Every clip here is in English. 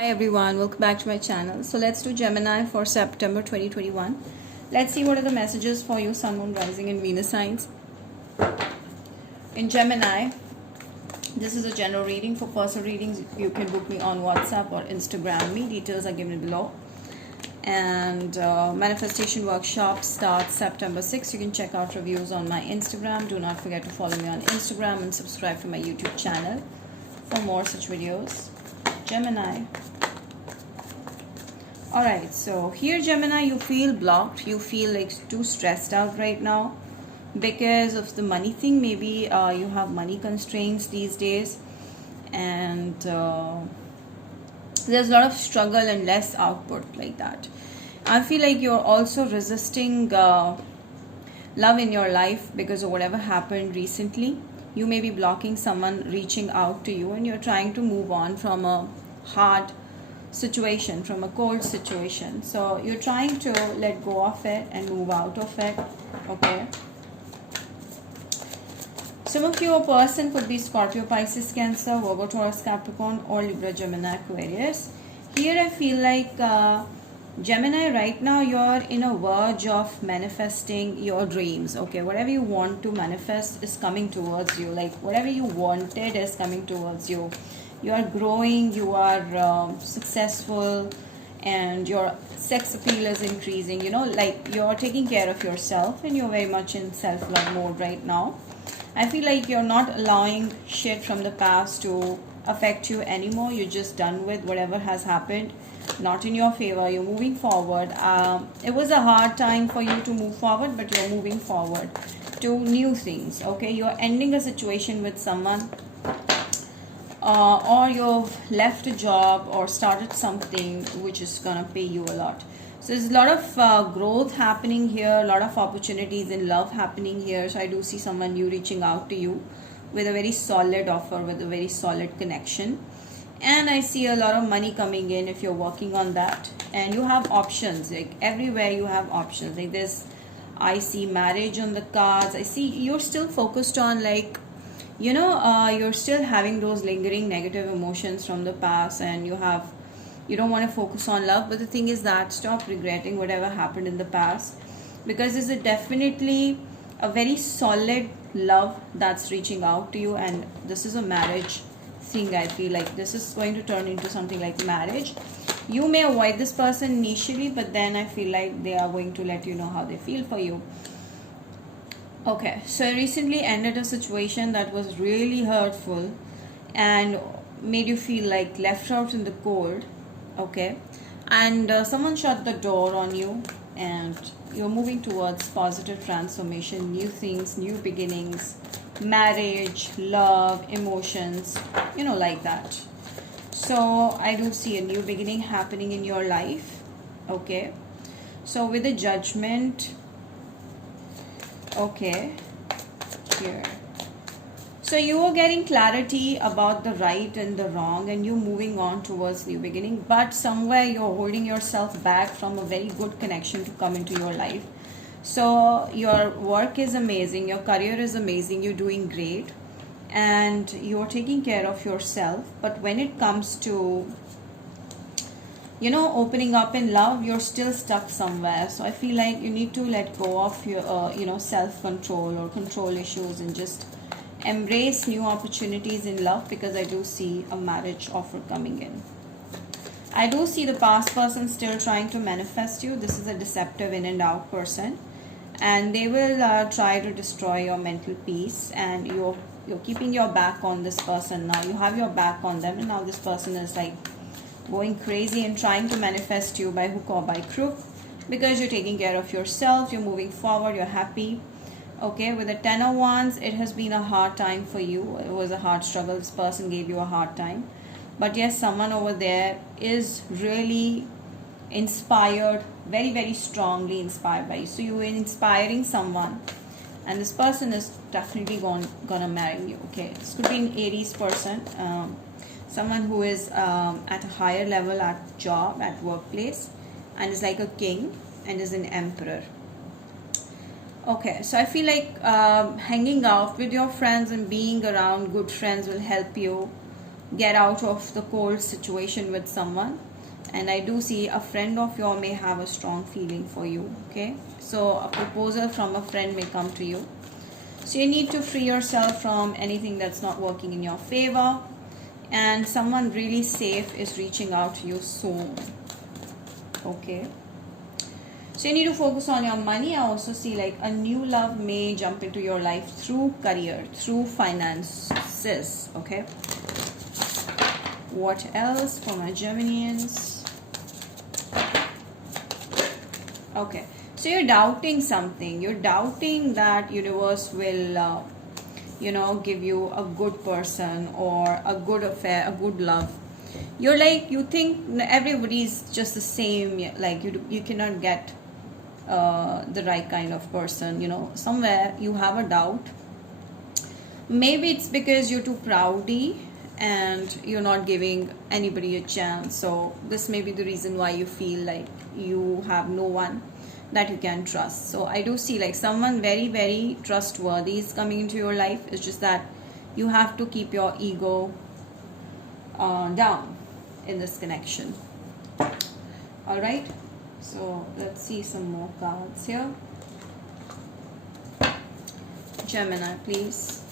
Hi everyone, welcome back to my channel. So let's do Gemini for September 2021. Let's see what are the messages for you, Sun, Moon, Rising and Venus signs. In Gemini, this is a general reading. For personal readings, you can book me on WhatsApp or Instagram me. Details are given below. And manifestation workshop starts September 6th. You can check out reviews on my Instagram. Do not forget to follow me on Instagram and subscribe to my YouTube channel for more such videos. Gemini. Alright, so here Gemini, you feel blocked. You feel like too stressed out right now because of the money thing. Maybe you have money constraints these days, and there's a lot of struggle and less output like that. I feel like you're also resisting love in your life because of whatever happened recently. You may be blocking someone reaching out to you, and you're trying to move on from a hard situation, from a cold situation. So you're trying to let go of it and move out of it. Okay, some of you, a person could be Scorpio, Pisces, Cancer, Virgo, Taurus, Capricorn, or Libra, Gemini, Aquarius. Here I feel like Gemini, right now you're in a verge of manifesting your dreams. Okay, whatever you want to manifest is coming towards you. Like whatever you wanted is coming towards you. You are growing, you are successful, and your sex appeal is increasing. You know, like you're taking care of yourself and you're very much in self-love mode right now. I feel like you're not allowing shit from the past to affect you anymore. You're just done with whatever has happened, not in your favor. You're moving forward. It was a hard time for you to move forward, but you're moving forward to new things. Okay, you're ending a situation with someone, or you've left a job or started something which is gonna pay you a lot. So there's a lot of growth happening here, a lot of opportunities in love happening here. So I do see someone new reaching out to you with a very solid offer, with a very solid connection. And I see a lot of money coming in if you're working on that. And you have options, like everywhere you have options. Like this, I see marriage on the cards. I see you're still focused on, like, you know, you're still having those lingering negative emotions from the past, and you don't want to focus on love. But the thing is that stop regretting whatever happened in the past, because this is definitely a very solid love that's reaching out to you, and this is a marriage thing. I feel like this is going to turn into something like marriage. You may avoid this person initially, but then I feel like they are going to let you know how they feel for you. Okay, so I recently ended a situation that was really hurtful and made you feel like left out in the cold. Okay, and someone shut the door on you, and you're moving towards positive transformation, new things, new beginnings, marriage, love, emotions, you know, like that. So I do see a new beginning happening in your life. Okay, so with the Judgment. Okay, here. So you are getting clarity about the right and the wrong, and you're moving on towards new beginning. But somewhere you're holding yourself back from a very good connection to come into your life. So your work is amazing, your career is amazing, you're doing great, and you're taking care of yourself. But when it comes to, you know, opening up in love, you're still stuck somewhere. So I feel like you need to let go of your you know, self-control or control issues and just embrace new opportunities in love, because I do see a marriage offer coming in. I do see the past person still trying to manifest you. This is a deceptive in and out person, and they will try to destroy your mental peace, and you're keeping your back on this person now. You have your back on them, and now this person is like going crazy and trying to manifest you by hook or by crook, because you're taking care of yourself, you're moving forward, you're happy. Okay, with the Ten of Wands, it has been a hard time for you. It was a hard struggle. This person gave you a hard time. But yes, someone over there is really inspired, very, very strongly inspired by you. So you're inspiring someone, and this person is definitely gonna marry you. Okay, this could be an Aries person. Someone who is at a higher level at job, at workplace, and is like a king and is an emperor. Okay, so I feel like hanging out with your friends and being around good friends will help you get out of the cold situation with someone. And I do see a friend of yours may have a strong feeling for you. Okay, so a proposal from a friend may come to you. So you need to free yourself from anything that's not working in your favor, and someone really safe is reaching out to you soon. Okay, so you need to focus on your money. I also see like a new love may jump into your life through career, through finances. Okay, what else for my Geminians? Okay, so you're doubting something. You're doubting that universe will give you a good person or a good affair, a good love. You're like, you think everybody's just the same, like you cannot get the right kind of person. Somewhere you have a doubt. Maybe it's because you're too proudy and you're not giving anybody a chance. So this may be the reason why you feel like you have no one that you can trust. So I do see like someone very, very trustworthy is coming into your life. It's just that you have to keep your ego down in this connection. All right, so let's see some more cards here. Gemini, please.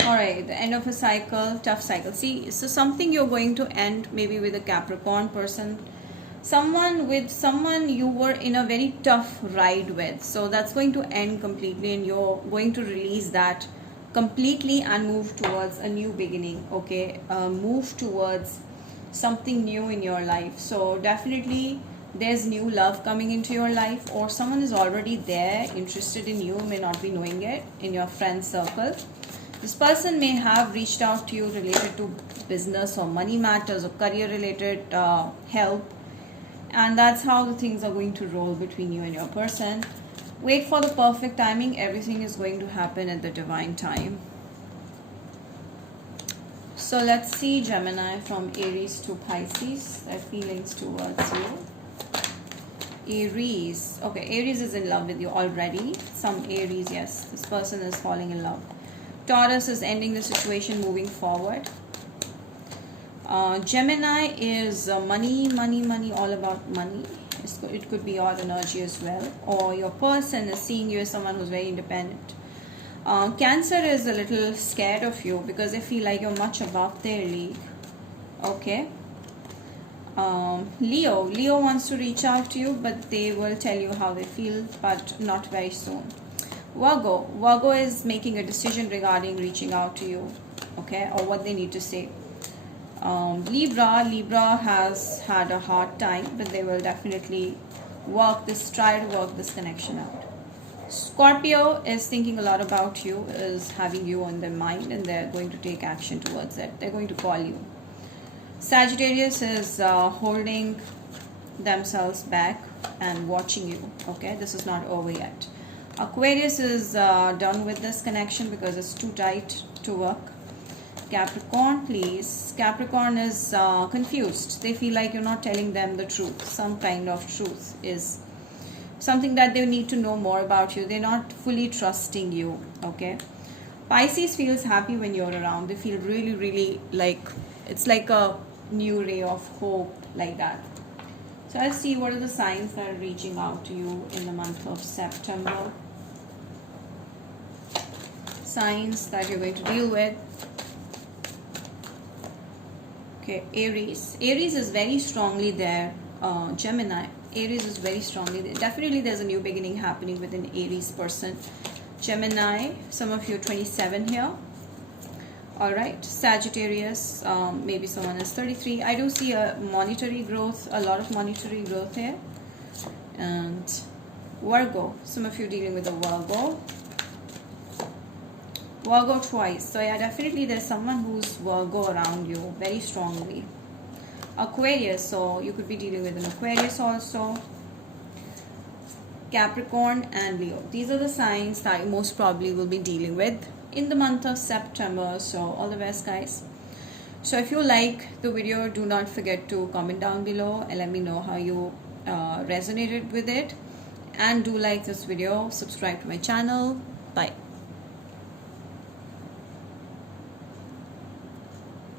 All right, the end of a cycle, tough cycle. See, so something you're going to end maybe with a Capricorn person, someone you were in a very tough ride with. So that's going to end completely, and you're going to release that completely and move towards a new beginning. Okay, move towards something new in your life. So definitely there's new love coming into your life, or someone is already there interested in you, may not be knowing it, in your friend circle. This person may have reached out to you related to business or money matters or career related help, and that's how the things are going to roll between you and your person. Wait for the perfect timing. Everything is going to happen at the divine time. So let's see, Gemini, from Aries to Pisces, their feelings towards you. Aries. Okay, Aries is in love with you already. Some Aries, yes, this person is falling in love. Taurus is ending the situation, moving forward. Gemini is money, all about money. It could be your energy as well, or your person is seeing you as someone who's very independent. Cancer is a little scared of you because they feel like you're much above their league. Okay. Leo wants to reach out to you, but they will tell you how they feel, but not very soon. Virgo is making a decision regarding reaching out to you, okay, or what they need to say. Libra has had a hard time, but they will definitely try to work this connection out. Scorpio is thinking a lot about you, is having you on their mind, and they're going to take action towards it. They're going to call you. Sagittarius is holding themselves back and watching you. Okay, this is not over yet. Aquarius is done with this connection because it's too tight to work. Capricorn, please. Capricorn is confused. They feel like you're not telling them the truth. Some kind of truth is something that they need to know more about you. They're not fully trusting you. Okay. Pisces feels happy when you're around. They feel really, really like it's like a new ray of hope, like that. So let's see what are the signs that are reaching out to you in the month of September. Signs that you're going to deal with. Okay, Aries. Aries is very strongly there. Gemini. Aries is very strongly there. Definitely there's a new beginning happening with an Aries person. Gemini, some of you 27 here. Alright, Sagittarius, maybe someone is 33. I do see a monetary growth, a lot of monetary growth here. And Virgo, some of you dealing with a Virgo. Virgo twice. So yeah, definitely there's someone who's Virgo around you very strongly. Aquarius, so you could be dealing with an Aquarius also. Capricorn and Leo. These are the signs that you most probably will be dealing with in the month of September. So all the best, guys. So if you like the video, do not forget to comment down below and let me know how you resonated with it. And do like this video, subscribe to my channel. Bye.